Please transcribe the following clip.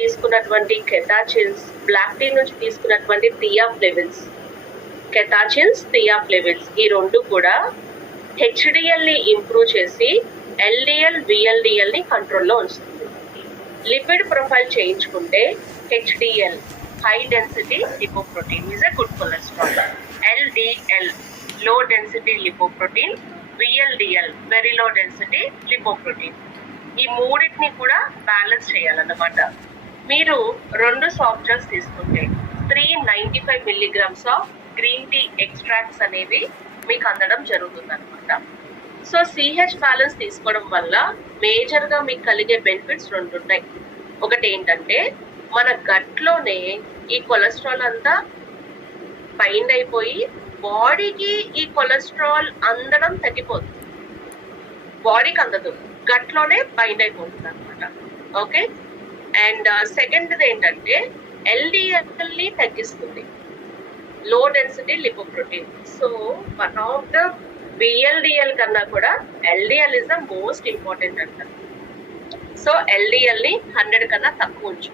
తీసుకున్నటువంటి కెటాచిన్స్, black tea నుంచి తీసుకున్నటువంటి థియాఫ్లేవిన్స్, కెటాచిన్స్, థియాఫ్లేవిన్స్ ఈ రెండు కూడా హెచ్డిఎల్ ని ఇంప్రూవ్ చేసి ఎల్డిఎల్, విఎల్డిఎల్ ని కంట్రోల్లో ఉంచుతుంది. లిపిడ్ ప్రొఫైల్ చేయించుకుంటే HDL, high density lipoprotein is a good cholesterol, LDL, లో density lipoprotein, VLDL, very low density lipoprotein. ఈ మూడింటిని కూడా బ్యాలెన్స్ చేయాలన్నమాట. మీరు 2 సాఫ్ట్ డ్రింక్స్ తీసుకుంటే 395 milligrams of green tea extracts అనేది మీకు అందడం జరుగుతుంది అనమాట. సో సిహెచ్ బ్యాలెన్స్ తీసుకోవడం వల్ల మేజర్గా మీకు కలిగే బెనిఫిట్స్ 2 ఉంటాయి. ఒకటి ఏంటంటే మన గట్లోనే ఈ కొలెస్ట్రాల్ అంతా బైండ్ అయిపోయి బాడీకి ఈ కొలెస్ట్రాల్ అందడం తగ్గిపోతుంది, బాడీకి అందదు, గట్లోనే బైండ్ అయిపోతుంది అనమాట. ఓకే. అండ్ సెకండ్ది ఏంటంటే ఎల్డిఎల్ ని తగ్గిస్తుంది, low density lipoprotein. So one of the VLDL కన్నా కూడా LDL is the most important అంట. సో ఎల్డిఎల్ ని 100 కన్నా తక్కువ ఉంచు.